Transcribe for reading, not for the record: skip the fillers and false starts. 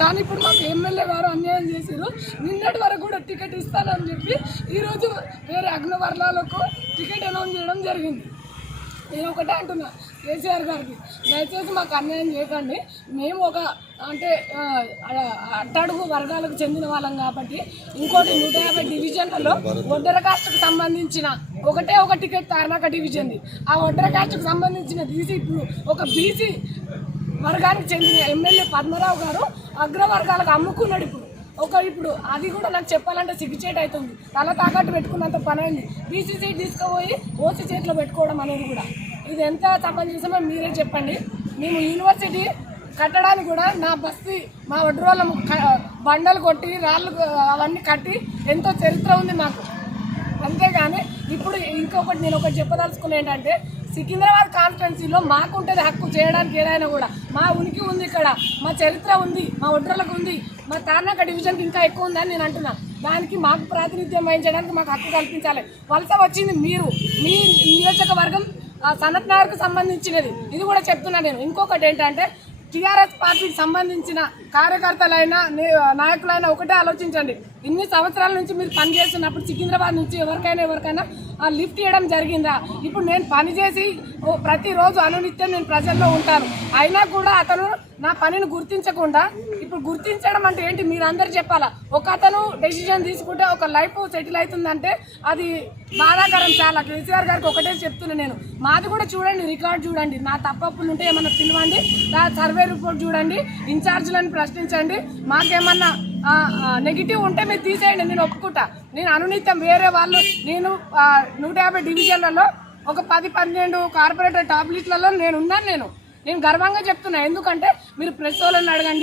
కానీ ఇప్పుడు మాకు ఎమ్మెల్యే గారు అన్యాయం చేశారు. నిన్నటి వరకు కూడా టికెట్ ఇస్తానని చెప్పి ఈరోజు వేరే అగ్నివర్ణాలకు టికెట్ అనౌన్స్ చేయడం జరిగింది. నేను ఒకటే అంటున్నా కేసీఆర్ గారికి, దయచేసి మాకు అన్యాయం చేయకండి. మేము అంటే అట్టడుగు వర్గాలకు చెందిన వాళ్ళం కాబట్టి ఇంకోటి 150 డివిజన్లలో ఒడ్డర కాస్ట్కు సంబంధించిన ఒక టికెట్ తార్నాక డివిజన్ది. ఆ ఒడ్డర కాస్ట్కు సంబంధించిన తీసి ఇప్పుడు ఒక బీసీ వర్గానికి చెందిన ఎమ్మెల్యే పద్మరావు గారు అగ్రవర్గాలకు అమ్ముకున్నాడు. ఇప్పుడు అది కూడా నాకు చెప్పాలంటే సిగ్గుచేట అవుతుంది. తల తాకట్టు పెట్టుకున్నంత పని అయింది. బీసీ సీట్ తీసుకుపోయి ఓసీ సీట్లో పెట్టుకోవడం అనేది కూడా ఇది ఎంత సమంజసమో మీరే చెప్పండి. మేము యూనివర్సిటీ కట్టడానికి కూడా నా బస్తీ మా ఒడ్రోళ్ళ బండలు కొట్టి రాళ్ళు అవన్నీ కట్టి ఎంతో చరిత్ర ఉంది మాకు. అంతేగాని ఇప్పుడు ఇంకొకటి నేను ఒకటి చెప్పదలుచుకుని ఏంటంటే, సికింద్రాబాద్ కాన్స్టిట్యున్సీలో మాకుంటుంది హక్కు చేయడానికి ఏదైనా కూడా. మా ఉనికి ఉంది, ఇక్కడ మా చరిత్ర ఉంది, మా ఒడ్రోళ్ళకు ఉంది, మా తార్నాక డివిజన్కి ఇంకా ఎక్కువ ఉందని నేను అంటున్నా. దానికి మాకు ప్రాతినిధ్యం వహించడానికి మాకు హక్కు కల్పించాలి. వలస వచ్చింది మీరు, మీ నియోజకవర్గం సనత్ నగర్కు సంబంధించినది, ఇది కూడా చెప్తున్నా నేను. ఇంకొకటి ఏంటంటే, టీఆర్ఎస్ పార్టీకి సంబంధించిన కార్యకర్తలైనా నాయకులైనా ఒకటే ఆలోచించండి. ఇన్ని సంవత్సరాల నుంచి మీరు పనిచేస్తున్నప్పుడు సికింద్రాబాద్ నుంచి ఎవరికైనా లిఫ్ట్ ఇవ్వడం జరిగిందా? ఇప్పుడు నేను పనిచేసి ప్రతిరోజు అనునిత్యం నేను ప్రజల్లో ఉంటాను, అయినా కూడా అతను నా పనిని గుర్తించకుండా, ఇప్పుడు గుర్తించడం అంటే ఏంటి మీరందరూ చెప్పాలా. ఒక అతను డెసిషన్ తీసుకుంటే ఒక లైఫ్ సెటిల్ అవుతుందంటే అది బాధాకరం చాలా. కేసీఆర్ గారికి ఒకటే చెప్తున్నా నేను, మాది కూడా చూడండి, రికార్డ్ చూడండి, నా తప్పులు ఉంటే ఏమన్నా పిలవండి, నా సర్వే రిపోర్ట్ చూడండి, ఇన్ఛార్జీలను ప్రశ్నించండి, మాకేమన్నా నెగిటివ్ ఉంటే మీరు తీసేయండి, నేను ఒప్పుకుంటా. నేను అనునిత్యం వేరే వాళ్ళు, నేను 150 డివిజన్లలో ఒక 10-12 కార్పొరేటర్ టాప్ లిస్టులలో నేను గర్వంగా చెప్తున్నా. ఎందుకంటే మీరు ప్రెస్ వాళ్ళని అడగండి.